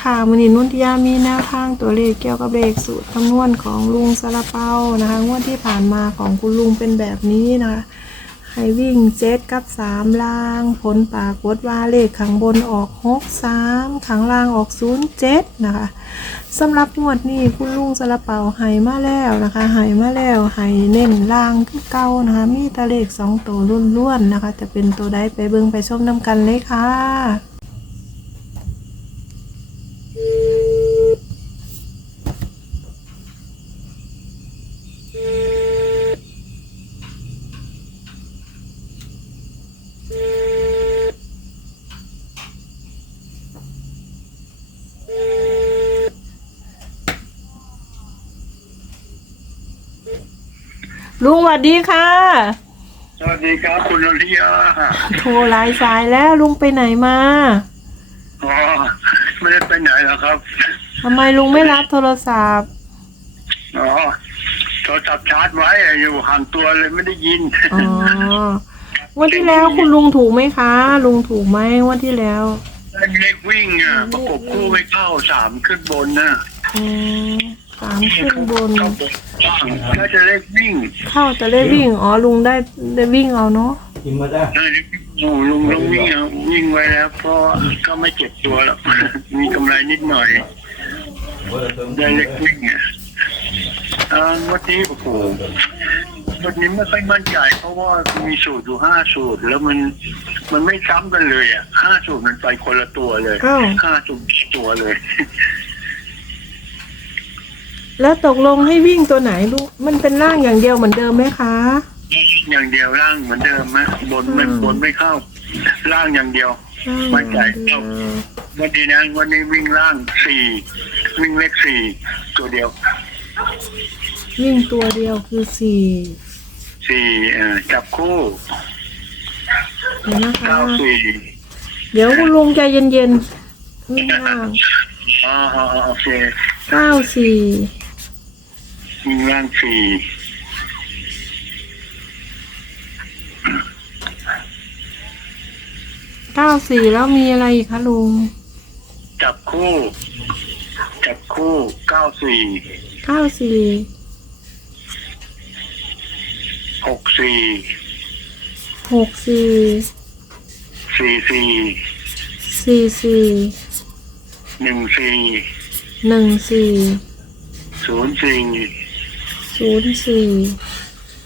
ค่ะมือนี้นุ่นทิยามีแนวทางตัวเลขเกี่ยวกับเลขสูตรคำนวณของลุงซาลาเปานะคะ งวดที่ผ่านมาของคุณลุงเป็นแบบนี้นะคะให้วิ่งเจ็ดกับสามล่าง ผลปรากฏว่าเลขข้างบนออกหกสามข้างล่างออกศูนย์เจ็ดนะคะสำหรับงวดนี้คุณลุงซาลาเปาให้มาแล้วนะคะให้มาแล้วให้เน้นล่างคือเก่านะคะ มีแตะเลขสองตัวล้วนๆนะคะ จะเป็นตัวใดไปเบิ่งไปชมน้ำกันเลยค่ะ ลุงสวัสดีค่ะ สวัสดีครับคุณอริยาโทรหลายสายแล้วลุงไปไหนมา อ๋อไม่ได้ไปไหนหรอกครับ ทำไมลุงไม่รับโทรศัพท์ อ๋อโทรศัพท์ชาร์จไว้อยู่ห่างตัวเลยไม่ได้ยิน อ๋อ วันที่แล้วคุณลุงถูกไหมคะ ลุงถูกไหมงวันที่แล้วเล็กวิ่งอะประกบคู่ไม่เข้าสามขึ้นบนนะอืม สามขึ้นบนเข้าบนบ้างถ้าจะเล็กวิ่งเข้าแต่ได้วิ่ง อ๋อ ลุงได้ได้วิ่งเอาเนาะ กินมาได้เออโอ้ลุงลุงวิ่งอะวิ่งไว้แล้วเพราะก็ไม่เจ็บตัวหรอก มีกำไรนิดหน่อยได้เล็กวิ่งอะเอ่าวันนี้โอ้โหวันนี้ไม่ค่อยมั่นใจ เพราะว่ามีสูตรอยู่ห้าสูตร แล้วมันมันไม่ซ้ำกันเลยอะห้าสูตรมันไปคนละตัวเลยอ้าว ห้าสูตรตัวเลย แล้วตกลงให้วิ่งตัวไหนลุงมันเป็นร่างอย่างเดียวเหมือนเดิมไหมคะ อย่างเดียวร่างเหมือนเดิมนะบนไม่อืมบนไม่เข้า ร่างอย่างเดียวร่างมั่นใจอย่างเดียววันนี้นะวันนี้วิ่งร่างสี่วิ่งเลขสี่ตัวเดียว วิ่งตัวเดียวคือสี่สี่เอ่อจับคู่เห็นนะคะเก้าสี่เดี๋ยวคุณลุงใจเย็นๆวิ่งล่างอ๋อโอเคเก้าสี่ วิ่งร่างสี่เก้าสี่แล้วมีอะไรอีกคะลุงจับคู่ จับคู่เก้าสี่เก้าสี่หกสี่หกสี่สี่สี่สี่สี่หนึ่งสี่หนึ่งสี่ศูนย์สี่ ศูนย์สี่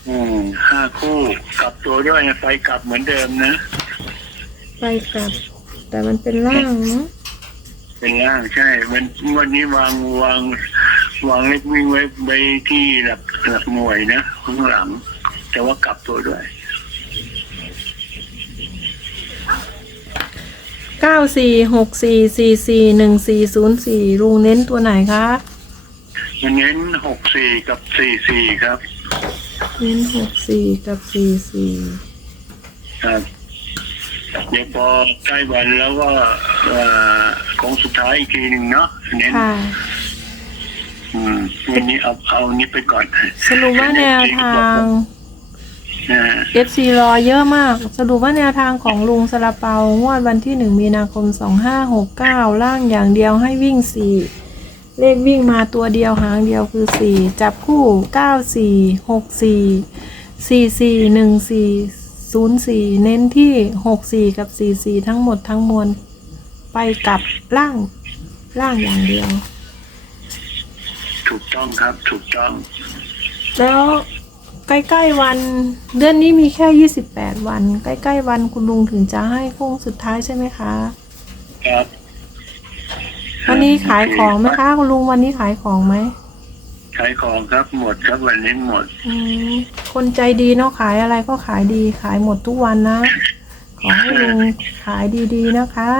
อืมห้าคู่กลับตัวด้วยนะไปกลับเหมือนเดิมนะ ไปกลับ แต่มันเป็นล่างเนอะเป็นร่างใช่มันวันนี้วางวางวางเล็กวิ่งไว้ไว้ที่หลักหลักหน่วยนะข้างหลัง แต่ว่ากลับตัวด้วยเก้าสี่หกสี่สี่สี่หนึ่งสี่ศูนย์สี่ลุงเน้นตัวไหนคะมัน เน้นหกสี่กับสี่สี่ครับ เน้นหกสี่กับสี่สี่ครับเดี๋ยวพอใกล้วันแล้วก็เอ่อของสุดท้ายอีกทีหนึ่งเนาะเน้นค่ะ อืมวันนี้เอาเอานี้ไปก่อนสรุปว่าแนวทางนะฮะ FC รอเยอะมาก สรุปว่าแนวทางของลุงสลาเปางวดวันที่หนึ่งมีนาคมสองห้าหกเก้าล่างอย่างเดียวให้วิ่งสี่ เลขวิ่งมาตัวเดียวหางเดียวคือสี่จับคู่เก้าสี่หกสี่สี่สี่หนึ่งสี่ศูนย์สี่เน้นที่หกสี่กับสี่สี่ทั้งหมดทั้งมวลไปกับล่างล่างอย่างเดียว ถูกต้องครับ ถูกต้อง แล้วใกล้ๆวัน เดือนนี้มีแค่ยี่สิบแปดวัน ใกล้ๆวันคุณลุงถึงจะให้โค้งสุดท้ายใช่ไหมคะ ครับ วันนี้ขายของไหมคะคุณลุงวันนี้ขายของไหมขายของครับหมดครับวันนี้หมดอืมคนใจดีเนาะขายอะไรก็ขายดีขายหมดทุกวันนะขอให้ลุงขายดีๆนะคะ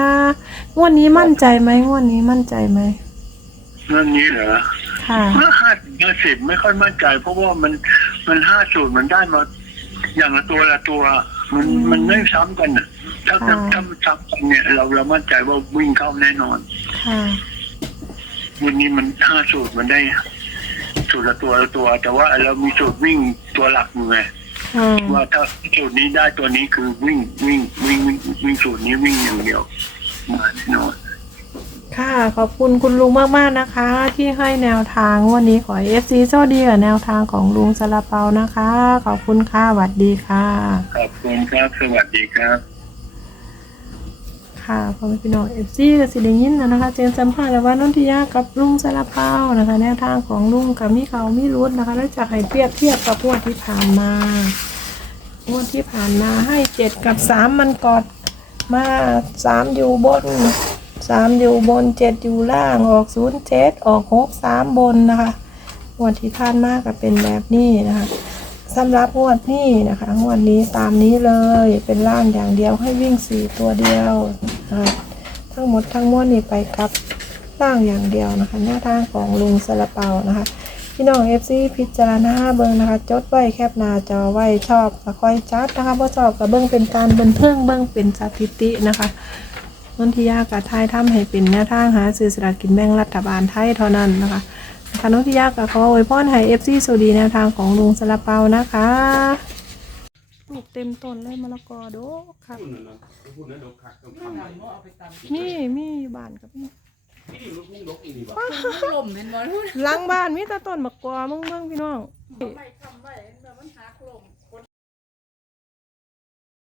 งวดนี้มั่นใจไหมงวดนี้มั่นใจไหมเรื่องนี้เหรอค่ะห้าห้าห้าสิบไม่ค่อยมั่นใจ เพราะว่ามันมันห้าสูตรมันได้มาอย่างละตัวละตัว มันอืมมันไม่ซ้ำกันน่ะถ้าถ้าค่ะถ้ามันซ้ำกันเนี่ย เราเรามั่นใจว่าวิ่งเข้าแน่นอนค่ะวันนี้มันห้าสูตรมันได้ สูตรละตัวละตัว แต่ว่าเรามีสูตรวิ่งตัวหลักอยู่ไงค่ะว่าถ้าสูตรนี้ได้ตัวนี้คือวิ่งวิ่งวิ่งวิ่งวิ่งสูตรนี้วิ่งอย่างเดียวมาแน่นอน ค่ะขอบคุณคุณลุงมากๆนะคะ ที่ให้แนวทางวันนี้ขอเอฟซีโชคดีกับแนวทางของลุงซาลาเปานะคะ ขอบคุณค่ะสวัสดีค่ะ ขอบคุณครับสวัสดีครับ ค่ะพ่อแม่พี่น้องเอฟซีกับสิเดยินนะนะคะ เจนสัมภาษณ์แล้วว่านนทิยากับลุงซาลาเปานะคะ แนวทางของลุงกับมิเขามิรุดนะคะ แล้วจะให้เปรียบเทียบกับงวดที่ผ่านมางวดที่ผ่านมาให้เจ็ดกับสามมันกอดมาสามอยู่บน สามอยู่บนเจ็ดอยู่ล่างออกศูนย์เจ็ดออกหกสามบนนะคะงวดที่ผ่านมาก็เป็นแบบนี้นะคะสำหรับงวดนี้นะคะงวดนี้ตามนี้เลยเป็นล่างอย่างเดียวให้วิ่งสี่ตัวเดียวนะคะทั้งหมดทั้งมวลนี่ไปกับล่างอย่างเดียวนะคะหน้าทางของลุงสละเปานะคะพี่น้องเอฟซีพิจารณาเบิ้งนะคะ จดไว้แคบหน้าจอไว้ชอบก็ค่อยจัดนะคะบ่ชอบก็เบิ้งเป็นการบันเทิงเบิ้งเป็นสถิตินะคะ นนทิยากับไทยทำให้เป็นแนวทางหาซื้อสลากกินแบ่งรัฐบาลไทยเท่านั้นนะคะนะคะนนทิยากับขออวยพรให้เอฟซีสวัสดีแนวทางของลุงสลาเปานะคะลูกเต็มต้นเลยมะละกอโดค่ะพูดนั่นนะพูดนั่นดอกคักต้องทำเอาไปตำมีมีอยู่บ้านกับมีที่นี่ลูกพุ่งดอกอีนี่บ่ลมเป็นบอลพูดหลังบ้านมีแต่ต้นมะกอมึงเบิ่งพี่น้องไม่ทำไว้